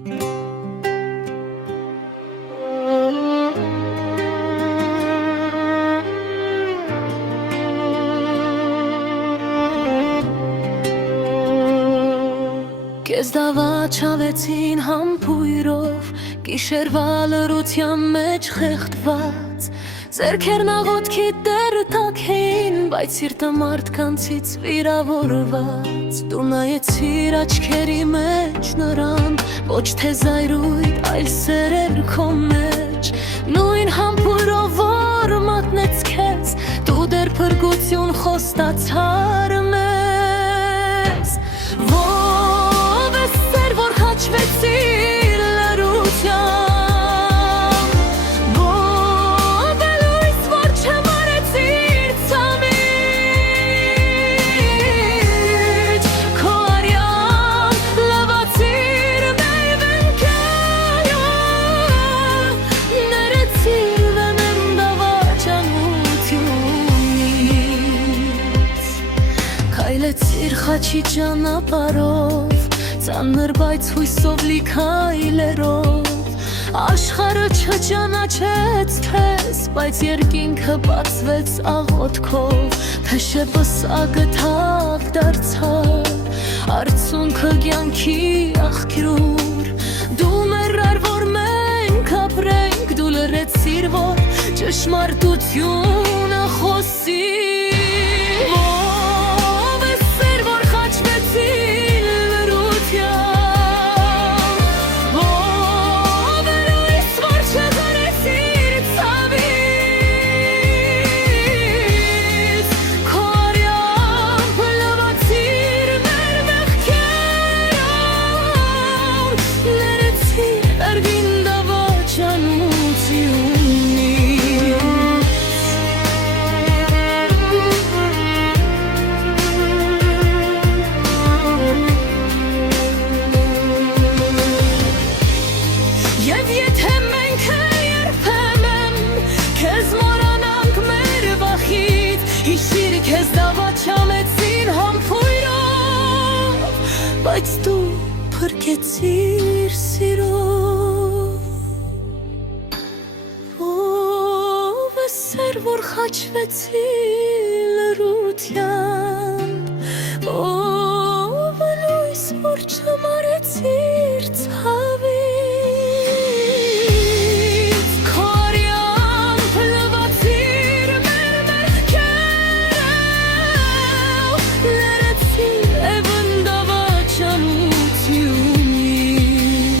Քեզ դավաճավեցին համբույրով, գիշերվա լռության մեջ խեղդված, ձեռքերն աղոթքի դեռ տակ էին, բայց սիրտը մարդկանցից վիրավորված։ Դու նայեցիր աչքերի մեջ նրան, ոչ թե զայրույթ, այլ սերեր քո մեջ, նույն համբույրով որ մատնեց քեզ, դու դեռ փրկություն խոստացար մեզ։ Ո՞վ է սեր, որ խաչվեցիր լռությամբ, քայլեցիր խաչի ճանապարհով, ծանր բայց հույսով լի քայլերով, աշխարհը չճանաչեց քեզ, բայց երկինքը բացվեց աղոթքով, թեշևս ագթավ դարձավ, արցունքը կյանքի աղքյուր, դու մեռար, որ մենք ապրենք, դու լռեցիր, որ ճշմարտությունը խոսի։ Եվ եթե մենք երբեմն քեզ մոռանանք մեր վախից, հիշիր քեզ դավաճանեցին համբույրով, բայց դու փրկեցիր սիրով։ Ով է սեր, որ խաչվեցիր